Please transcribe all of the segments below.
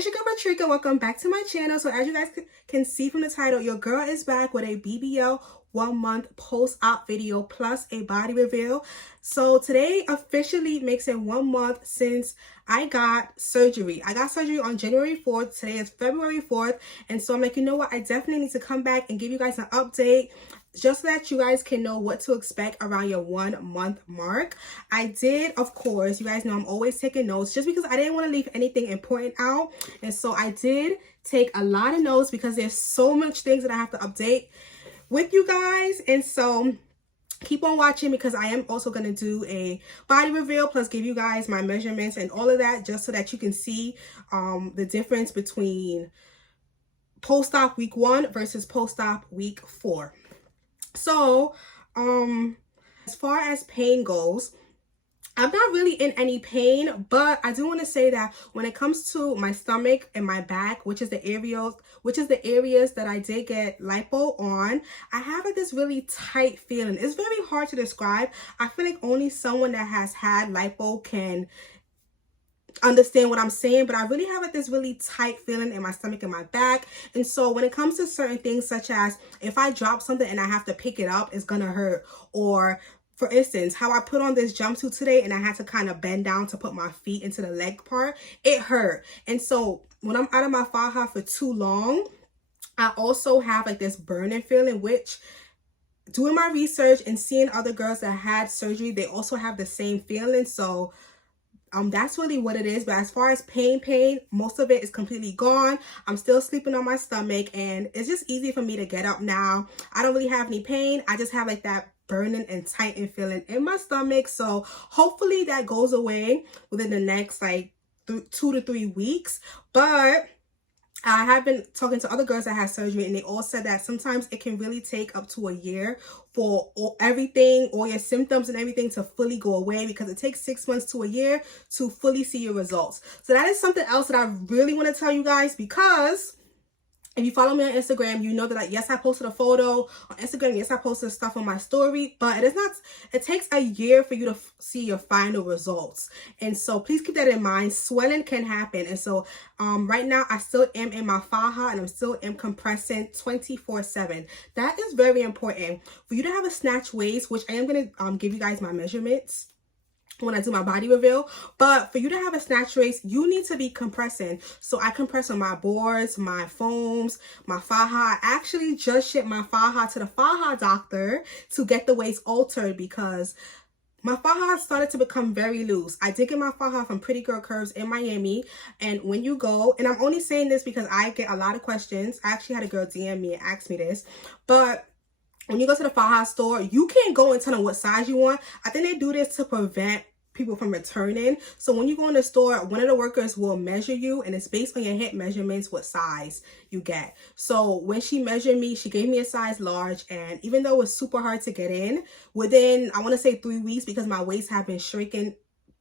it's your girl Patricia. Welcome back to my channel. So as you guys can see from the title, your girl is back with a BBL 1 month post-op video plus a body reveal. So today officially makes it 1 month since I got surgery. I got surgery on January 4th. Today is February 4th. And so I'm like, you know what? I definitely need to come back and give you guys an update just so that you guys can know what to expect around your 1 month mark. I did, of course, you guys know I'm always taking notes just because I didn't want to leave anything important out. And so I did take a lot of notes because there's so much things that I have to update with you guys. And so keep on watching because I am also going to do a body reveal plus give you guys my measurements and all of that just so that you can see the difference between post-op week 1 versus post-op week 4. So as far as pain goes, I'm not really in any pain, but I do want to say that when it comes to my stomach and my back, which is the areas that I did get lipo on, I have like this really tight feeling. It's very hard to describe. I feel like only someone that has had lipo can understand what I'm saying, but I really have like this really tight feeling in my stomach and my back. And so when it comes to certain things, such as if I drop something and I have to pick it up, it's gonna hurt. Or for instance, how I put on this jumpsuit today and I had to kind of bend down to put my feet into the leg part, it hurt. And so when I'm out of my faja for too long, I also have like this burning feeling, which doing my research and seeing other girls that had surgery, they also have the same feeling. So that's really what it is. But as far as pain, most of it is completely gone. I'm still sleeping on my stomach and it's just easy for me to get up now. I don't really have any pain. I just have like that burning and tightening feeling in my stomach. So hopefully that goes away within the next like 2 to 3 weeks. But I have been talking to other girls that had surgery and they all said that sometimes it can really take up to a year for everything, all your symptoms and everything to fully go away, because it takes 6 months to a year to fully see your results. So that is something else that I really want to tell you guys, because if you follow me on Instagram, you know that yes, I posted a photo on Instagram. Yes, I posted stuff on my story, but it takes a year for you to see your final results. And so please keep that in mind. Swelling can happen. And so right now I still am in my faja and I'm still compressing 24/7. That is very important for you to have a snatch waist, which I am going to give you guys my measurements when I do my body reveal. But for you to have a snatch waist, you need to be compressing. So I compress on my boards, my foams, my faja. I actually just shipped my faja to the faja doctor to get the waist altered because my faja started to become very loose. I did get my faja from Pretty Girl Curves in Miami. And when you go, and I'm only saying this because I get a lot of questions. I actually had a girl DM me and ask me this, but when you go to the faja store, you can't go and tell them what size you want. I think they do this to prevent people from returning. So when you go in the store, one of the workers will measure you and it's based on your hip measurements what size you get. So when she measured me, she gave me a size large, and even though it was super hard to get in, within I want to say 3 weeks, because my waist had been shrinking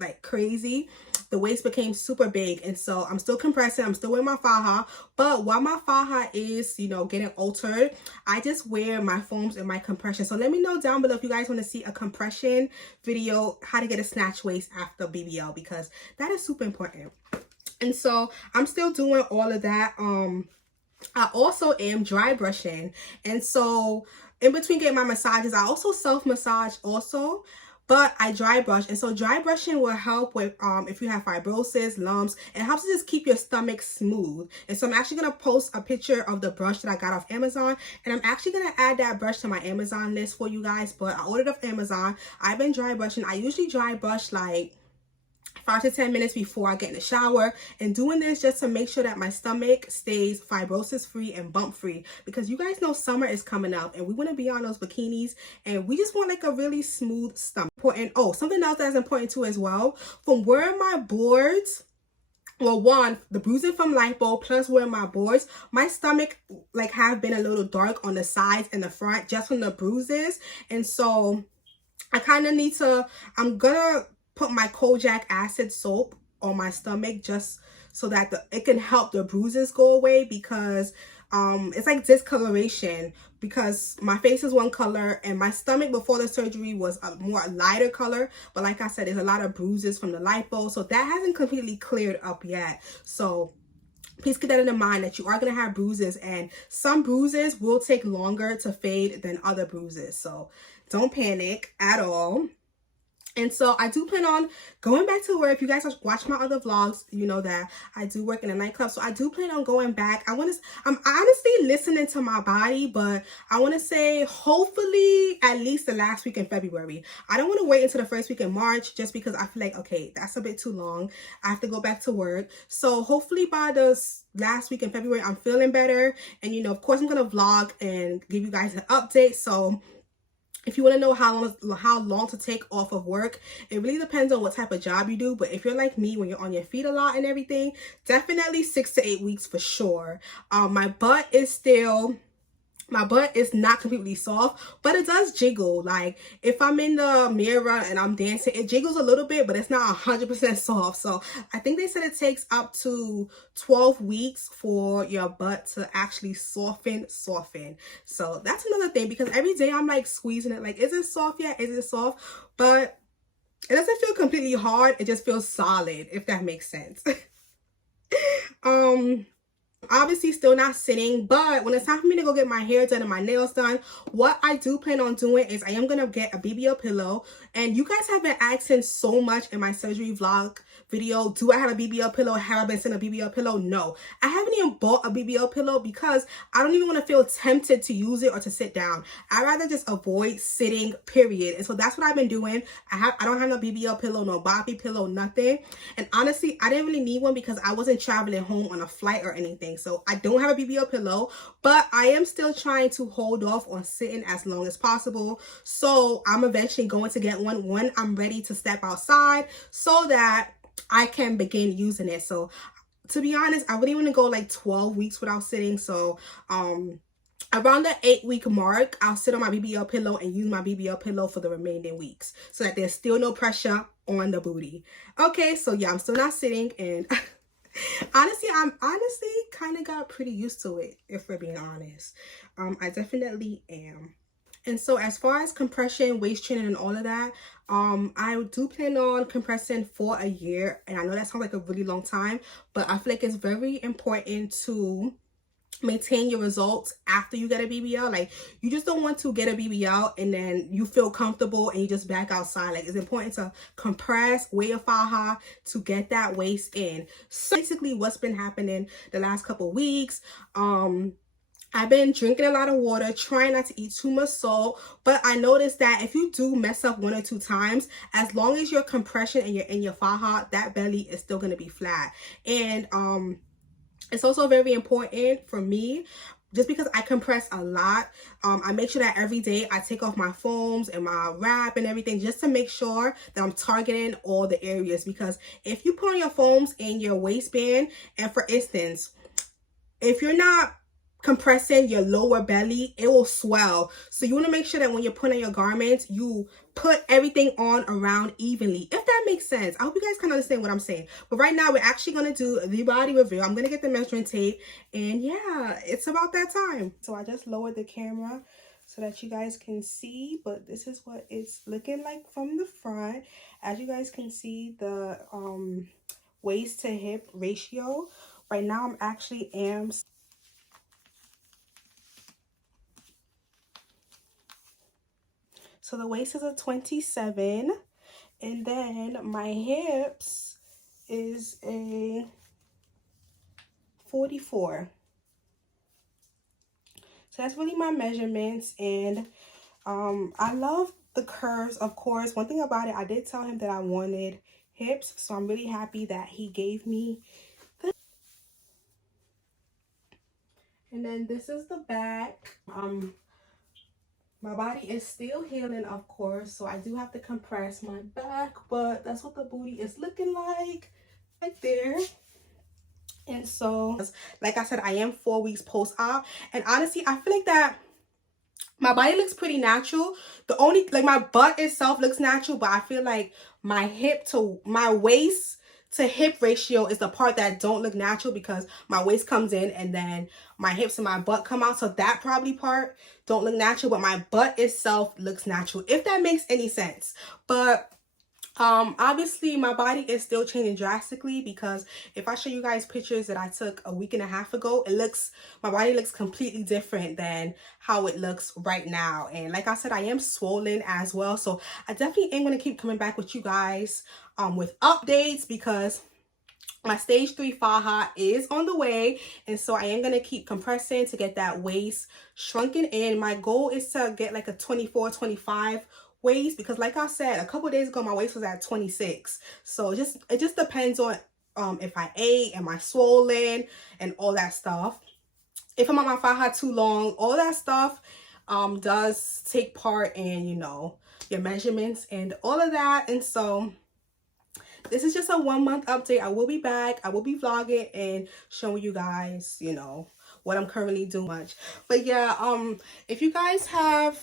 like crazy, the waist became super big. And so I'm still compressing, I'm still wearing my faja, but while my faja is, you know, getting altered, I just wear my foams and my compression. So let me know down below if you guys want to see a compression video, how to get a snatch waist after BBL, because that is super important. And so I'm still doing all of that. I also am dry brushing, and so in between getting my massages, I also self massage also, but I dry brush. And so dry brushing will help with if you have fibrosis, lumps. It helps to just keep your stomach smooth. And so I'm actually going to post a picture of the brush that I got off Amazon, and I'm actually going to add that brush to my Amazon list for you guys. But I ordered off Amazon. I've been dry brushing. I usually dry brush like 5 to 10 minutes before I get in the shower, and doing this just to make sure that my stomach stays fibrosis free and bump free, because you guys know summer is coming up and we want to be on those bikinis and we just want like a really smooth stomach. Important. Oh, something else that's important too as well, from wearing my boards, well, one, the bruising from lipo plus wearing my boards, my stomach like have been a little dark on the sides and the front just from the bruises. And so I kind of need to, I'm gonna put my Kojak acid soap on my stomach just so that it can help the bruises go away, because it's like discoloration, because my face is one color and my stomach before the surgery was a more lighter color, but like I said, there's a lot of bruises from the lipo, so that hasn't completely cleared up yet. So please keep that in mind, that you are going to have bruises, and some bruises will take longer to fade than other bruises. So don't panic at all. And so I do plan on going back to work. If you guys watch my other vlogs, you know that I do work in a nightclub. So I do plan on going back. I'm honestly listening to my body, but I want to say hopefully at least the last week in February. I don't want to wait until the first week in March, just because I feel like, okay, that's a bit too long. I have to go back to work. So hopefully by the last week in February, I'm feeling better. And, you know, of course, I'm going to vlog and give you guys an update. So if you want to know how long to take off of work, it really depends on what type of job you do. But if you're like me, when you're on your feet a lot and everything, definitely 6 to 8 weeks for sure. My butt is not completely soft, but it does jiggle. Like if I'm in the mirror and I'm dancing, it jiggles a little bit, but it's not 100% soft. So I think they said it takes up to 12 weeks for your butt to actually soften. So that's another thing, because every day I'm like squeezing it, like, is it soft yet? Is it soft? But it doesn't feel completely hard. It just feels solid, if that makes sense. Obviously still not sitting, but when it's time for me to go get my hair done and my nails done, what I do plan on doing is I am gonna get a BBL pillow. And you guys have been asking so much in my surgery vlog video, do I have a BBL pillow? Have I been sent a BBL pillow? No, I haven't even bought a BBL pillow because I don't even want to feel tempted to use it or to sit down. I'd rather just avoid sitting, period. And so that's what I've been doing. I don't have no BBL pillow, no bobby pillow, nothing. And honestly, I didn't really need one because I wasn't traveling home on a flight or anything. So I don't have a BBL pillow, but I am still trying to hold off on sitting as long as possible. So I'm eventually going to get one when I'm ready to step outside, so that I can begin using it. So to be honest, I wouldn't want to go like 12 weeks without sitting. So around the 8-week mark, I'll sit on my BBL pillow and use my BBL pillow for the remaining weeks, so that there's still no pressure on the booty. Okay, so yeah, I'm still not sitting, and honestly kind of got pretty used to it, if we're being honest. I definitely am. And so as far as compression, waist training, and all of that, I do plan on compressing for a year. And I know that sounds like a really long time, but I feel like it's very important to maintain your results after you get a BBL. Like, you just don't want to get a BBL and then you feel comfortable and you just back outside. Like, it's important to compress, wear your faja to get that waist in. So basically what's been happening the last couple weeks, I've been drinking a lot of water, trying not to eat too much salt, but I noticed that if you do mess up 1 or 2 times, as long as your compression and you're in your faja, that belly is still going to be flat. And it's also very important for me, just because I compress a lot, I make sure that every day I take off my foams and my wrap and everything, just to make sure that I'm targeting all the areas. Because if you put on your foams in your waistband, and for instance, if you're not compressing your lower belly, it will swell. So you want to make sure that when you're putting on your garments, you put everything on around evenly, if that makes sense. I hope you guys can understand what I'm saying. But right now, we're actually going to do the body reveal. I'm going to get the measuring tape, and yeah, it's about that time. So I just lowered the camera so that you guys can see, but this is what it's looking like from the front. As you guys can see, the waist to hip ratio, right now I'm actually so the waist is a 27, and then my hips is a 44. So that's really my measurements, and I love the curves, of course. One thing about it, I did tell him that I wanted hips, so I'm really happy that he gave me this. And then this is the back. My body is still healing, of course, so I do have to compress my back, but that's what the booty is looking like right there. And so, like I said, I am 4 weeks post-op, and honestly, I feel like that my body looks pretty natural. The only, like, my butt itself looks natural, but I feel like my hip to my waist to hip ratio is the part that don't look natural, because my waist comes in and then my hips and my butt come out. So that probably part don't look natural, but my butt itself looks natural, if that makes any sense. But Obviously my body is still changing drastically, because if I show you guys pictures that I took a week and a half ago, my body looks completely different than how it looks right now. And like I said, I am swollen as well, so I definitely am going to keep coming back with you guys with updates, because my stage 3 faja is on the way, and so I am going to keep compressing to get that waist shrunken in. My goal is to get like a 24, 25 waist, because like I said, a couple days ago my waist was at 26. So it just depends on if I ate, am I swollen, and all that stuff. If I'm on my faja too long, all that stuff does take part in, you know, your measurements and all of that. And so this is just a 1 month update. I will be back. I will be vlogging and showing you guys, you know, what I'm currently doing. But yeah, if you guys have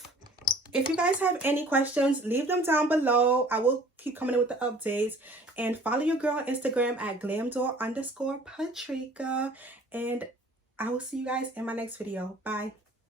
any questions, leave them down below. I will keep coming in with the updates. And follow your girl on Instagram at glamdoor_Patrika. And I will see you guys in my next video. Bye.